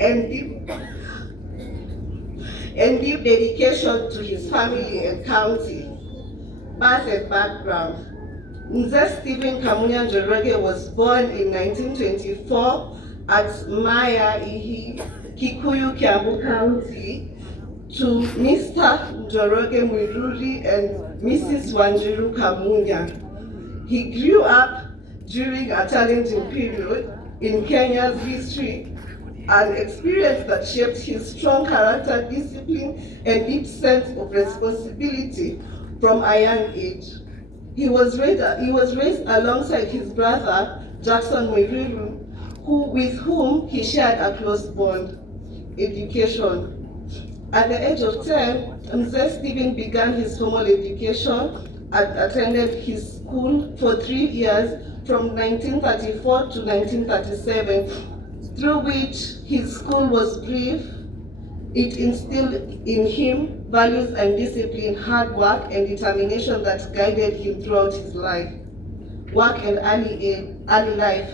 and deep dedication to his family and county. Birth and background. Mzee Stephen Kamunya Njoroge was born in 1924 at MAITHORI, Kikuyu, Kiambu County, to Mr. Njoroge MUIRITU and Mrs. Wanjiru Kamunya. He grew up during a challenging period in Kenya's history, an experience that shaped his strong character, discipline, and deep sense of responsibility from a young age. He was raised alongside his brother, Jackson MUIRITU, with whom he shared a close bond. Education. At the age of 10, Mzee Stephen began his formal education and attended his school for 3 years from 1934 to 1937, through which his school was brief. It instilled in him values and discipline, hard work, and determination that guided him throughout his life. Work and early life.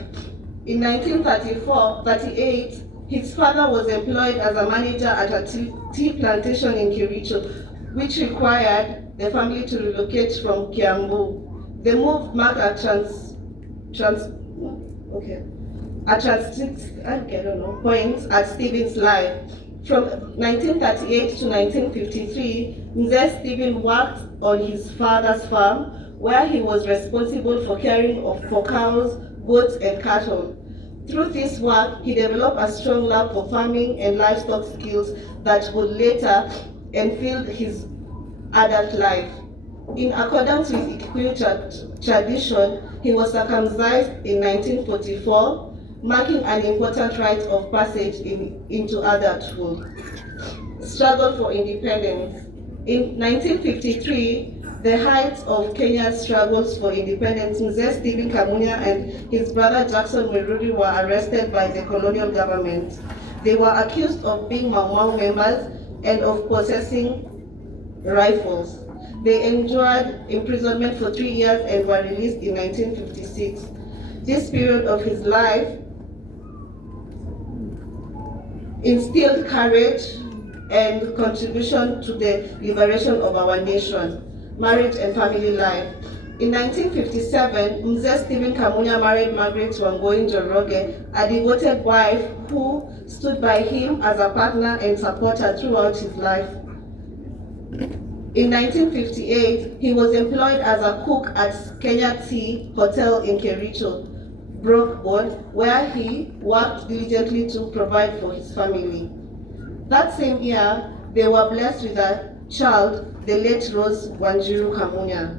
In 1938, his father was employed as a manager at a tea plantation in Kiricho, which required the family to relocate from Kiambu. The move marked a point at Stephen's life. From 1938 to 1953, Mzee Stephen worked on his father's farm, where he was responsible for caring for cows, goats, and cattle. Through this work, he developed a strong love for farming and livestock skills that would later enfill his adult life. In accordance with Kikuyu tradition, he was circumcised in 1944, marking an important rite of passage into adulthood. Struggle for independence. In 1953, the height of Kenya's struggles for independence, Mzee Stephen Kamunya and his brother Jackson MUIRITU were arrested by the colonial government. They were accused of being Mau Mau members and of possessing rifles. They endured imprisonment for 3 years and were released in 1956. This period of his life instilled courage and contribution to the liberation of our nation. Marriage and family life. In 1957, Mzee Stephen Kamunya married Margaret Wangoi Njoroge, a devoted wife who stood by him as a partner and supporter throughout his life. In 1958, he was employed as a cook at Kenya Tea Hotel in Kericho, Brookboard, where he worked diligently to provide for his family. That same year, they were blessed with a child, the late Rose Wanjiru Kamunya.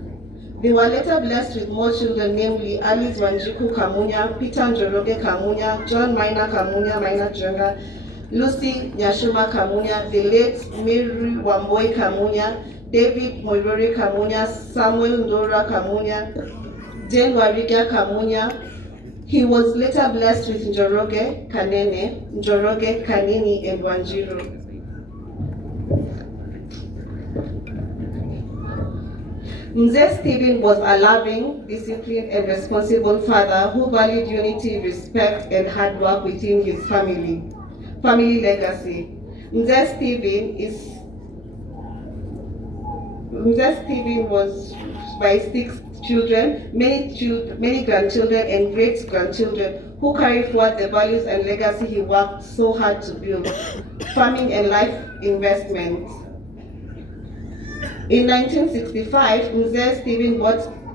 They were later blessed with more children, namely Alice Wanjiku Kamunya, Peter Njoroge Kamunya, John MAINA Kamunya, MAINA NJENGA, Lucy Nyashuma Kamunya, the late Mary Wamboi Kamunya, David Moirori Kamunya, Samuel Ndora Kamunya, Jane Wariga Kamunya. He was later blessed with Njoroge Kanene, Njoroge Kanini, and Wanjiru. Mzee Stephen was a loving, disciplined, and responsible father who valued unity, respect, and hard work within his family. Family legacy. Mzee Stephen was by 6 children, many grandchildren, and great-grandchildren who carry forward the values and legacy he worked so hard to build. Farming and life investments. In 1965, Mzee Stephen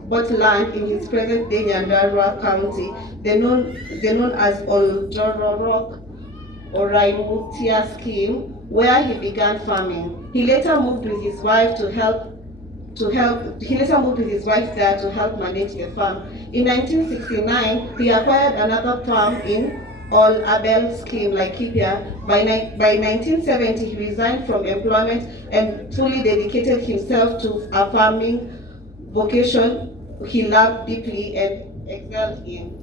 bought land in his present-day Nyandarua County, the known as Oljororok or Raimutia scheme, where he began farming. He later moved with his wife there to help manage the farm. In 1969, he acquired another farm in All Abel scheme, like Kieha. By 1970, he resigned from employment and fully dedicated himself to a farming vocation he loved deeply and excelled in.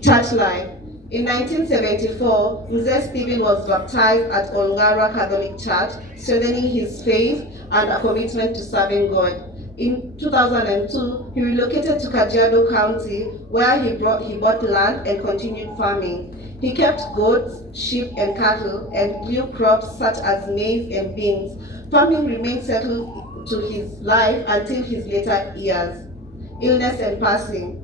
Church life. In 1974, Mzee Stephen was baptized at Olngara Catholic Church, strengthening his faith and a commitment to serving God. In 2002, he relocated to Kajiado County, where he bought land and continued farming. He kept goats, sheep, and cattle, and grew crops such as maize and beans. Farming remained settled to his life until his later years. Illness and passing.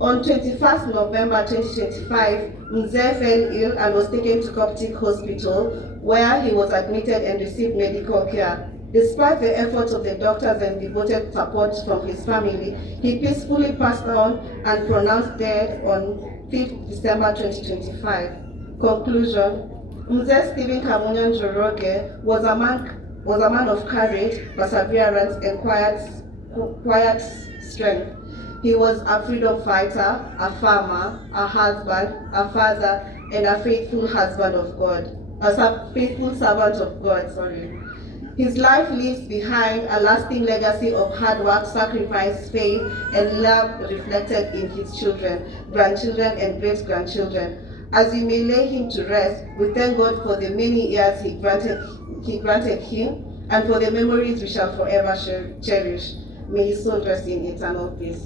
On 21st November 2025, Mzee fell ill and was taken to Coptic Hospital, where he was admitted and received medical care. Despite the efforts of the doctors and devoted support from his family, he peacefully passed on and pronounced dead on 5th December 2025. Conclusion. Mzee Stephen Kamunya Njoroge was a man of courage, perseverance, and quiet strength. He was a freedom fighter, a farmer, a husband, a father, and a faithful husband of God. A faithful servant of God, His life leaves behind a lasting legacy of hard work, sacrifice, faith, and love reflected in his children, grandchildren, and great-grandchildren. As we may lay him to rest, we thank God for the many years he granted him, and for the memories we shall forever cherish. May his soul rest in eternal peace.